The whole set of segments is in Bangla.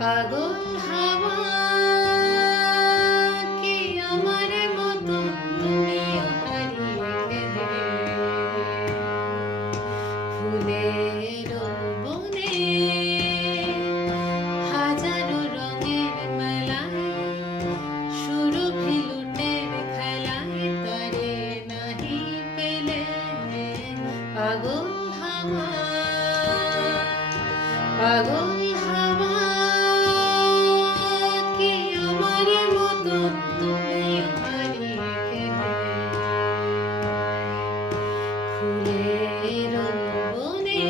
পাগল হাওয়া কি আমার মতো তুমিও হারিয়ে গেলে ফুলের বনে হাজারো রঙের মেলায় সুরভি লুটের খেলায় তারে নাহি পেলে পাগল হাওয়া পাগল হাওয়া কি আমার মতো তুমিও হারিয়ে গেলে ফুলের বনে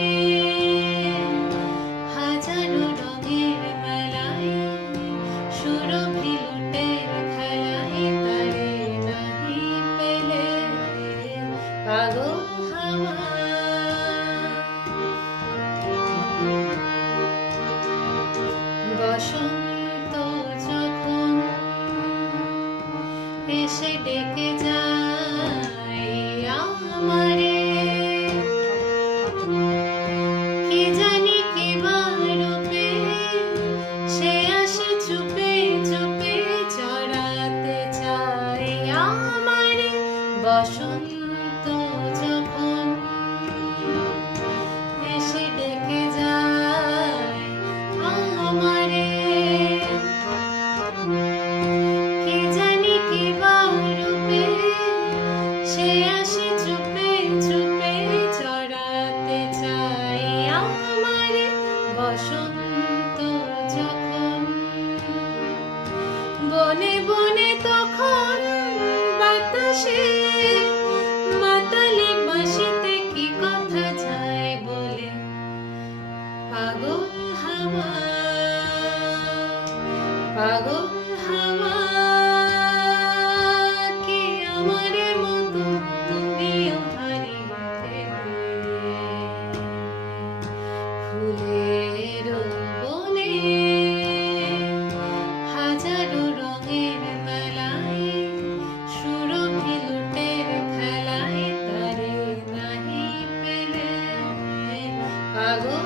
হাজারো রঙের মেলায় সুরভি লুটের খেলায় তারে নাহি পেলে পাগল হাওয়া বসন্ত যখন এসে ডেকে যায় আমারে কি জানি কি রূপে সে আসে চুপে চুপে চড়াতে চায় আমারে বসন্ত যখন এসে ডেকে যায় আমারে কি জানি কি রূপে সে আসে চুপে চুপে চড়াতে চায় আমারে বসন্ত যখন বনে বনে তখন বাতাসে মাতালি বাঁশিতে কি কথা যায় বলে পাগল হাওয়া পাগল হাওয়া কি আমার মতো তুমিও হারিয়ে গেলে ফুলের বনে হাজারো রঙের মেলায় সুরভি লুটের খেলায় তারে নাহি পেলে পাগল